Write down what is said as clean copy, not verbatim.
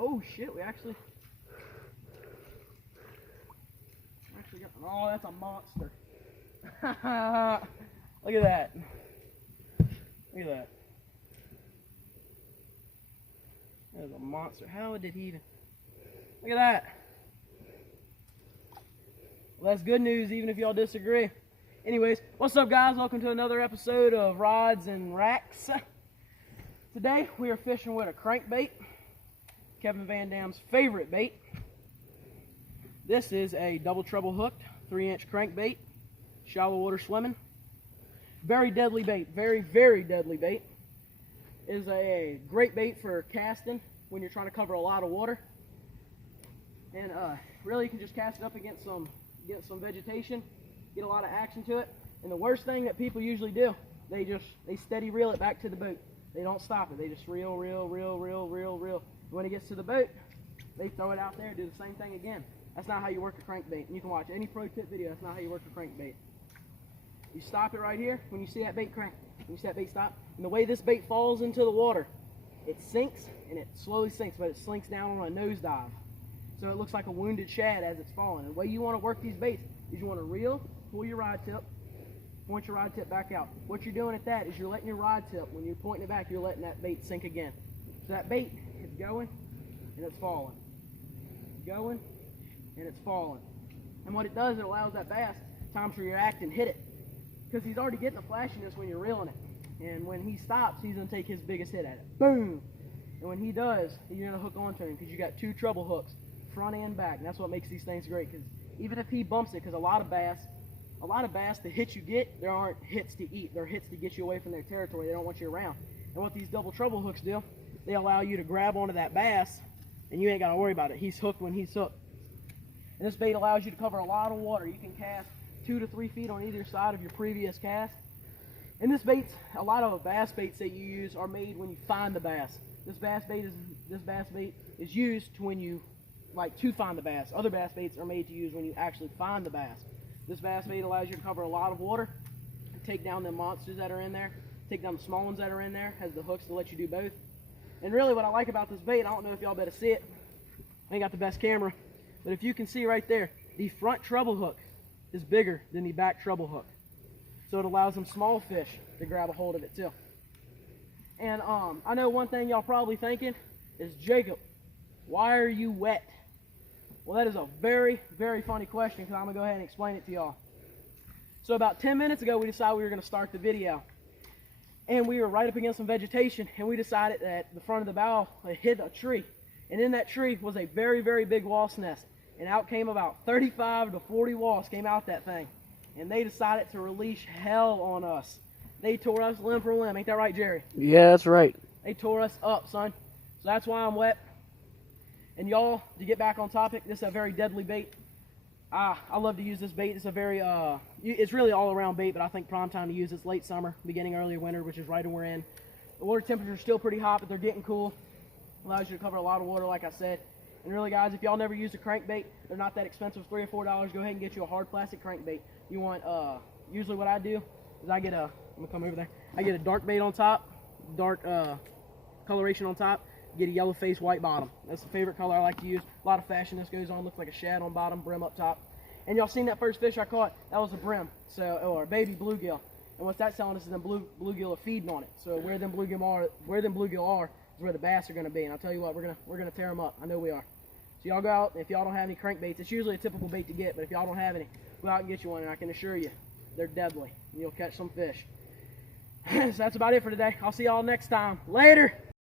Oh shit, we actually got, oh, that's a monster. Look at that. Look at that. That was a monster. How did he even, look at that. Well, that's good news, even if y'all disagree. Anyways, what's up, guys? Welcome to another episode of Rods and Racks. Today, we are fishing with a crankbait, Kevin Van Dam's favorite bait. This is a double treble hooked 3-inch crankbait, shallow water swimming. Very deadly bait, very, very deadly bait. It is a great bait for casting when you're trying to cover a lot of water. And really, you can just cast it up against some vegetation, get a lot of action to it. And the worst thing that people usually do, they steady reel it back to the boat. They don't stop it. They just reel. When it gets to the boat, they throw it out there, do the same thing again. That's not how you work a crankbait. And you can watch any pro tip video. That's not how you work a crankbait. You stop it right here when you see that bait crank. When you see that bait stop, and the way this bait falls into the water, it sinks and it slowly sinks, but it slinks down on a nosedive. So it looks like a wounded shad as it's falling. And the way you want to work these baits is you want to reel, pull your rod tip, point your rod tip back out. What you're doing at that is you're letting your rod tip, when you're pointing it back, you're letting that bait sink again. So that bait is going and it's falling. Going and it's falling. And what it does, it allows that bass time to react and hit it. Because he's already getting the flashiness when you're reeling it. And when he stops, he's going to take his biggest hit at it. Boom! And when he does, you're going to hook onto him because you got two treble hooks, front and back. And that's what makes these things great. Because even if he bumps it, because a lot of bass, the hits you get, there aren't hits to eat. They're hits to get you away from their territory. They don't want you around. And what these double treble hooks do, they allow you to grab onto that bass, and you ain't got to worry about it. He's hooked when he's hooked. And this bait allows you to cover a lot of water. You can cast 2 to 3 feet on either side of your previous cast. And this bait's, a lot of bass baits that you use are made when you find the bass. This bass bait is used to when you to find the bass. Other bass baits are made to use when you actually find the bass. This bass bait allows you to cover a lot of water, and take down the monsters that are in there, take down the small ones that are in there, has the hooks to let you do both. And really what I like about this bait, I don't know if y'all better see it, I ain't got the best camera, but if you can see right there, the front treble hook is bigger than the back treble hook. So it allows them small fish to grab a hold of it too. And I know one thing y'all probably thinking is, Jacob, why are you wet? Well, that is a very, very funny question, because I'm going to go ahead and explain it to y'all. So about 10 minutes ago, we decided we were going to start the video. And we were right up against some vegetation, and we decided that the front of the bow hit a tree. And in that tree was a very, very big wasp nest. And out came about 35 to 40 wasps came out that thing. And they decided to release hell on us. They tore us limb for limb. Ain't that right, Jerry? Yeah, that's right. They tore us up, son. So that's why I'm wet. And y'all, to get back on topic, this is a very deadly bait. I love to use this bait. It's a very, it's really all around bait, but I think prime time to use it's late summer, beginning early winter, which is right when we're in. The water temperature is still pretty hot, but they're getting cool. Allows you to cover a lot of water, like I said. And really, guys, if y'all never used a crankbait, they're not that expensive, $3 or $4. Go ahead and get you a hard plastic crankbait. You want, usually what I do is I get a, I'm gonna come over there. I get a dark bait on top, dark coloration on top, get a yellow face, white bottom. That's the favorite color I like to use. A lot of fashion this goes on, looks like a shad on bottom, brim up top. And y'all seen that first fish I caught? That was a brim, so, or a baby bluegill. And what that's telling us is them bluegill are feeding on it. So where them bluegill are is where the bass are going to be. And I'll tell you what, we're gonna tear them up. I know we are. So y'all go out, and if y'all don't have any crankbaits, it's usually a typical bait to get, but if y'all don't have any, go out and get you one, and I can assure you, they're deadly, and you'll catch some fish. So that's about it for today. I'll see y'all next time. Later!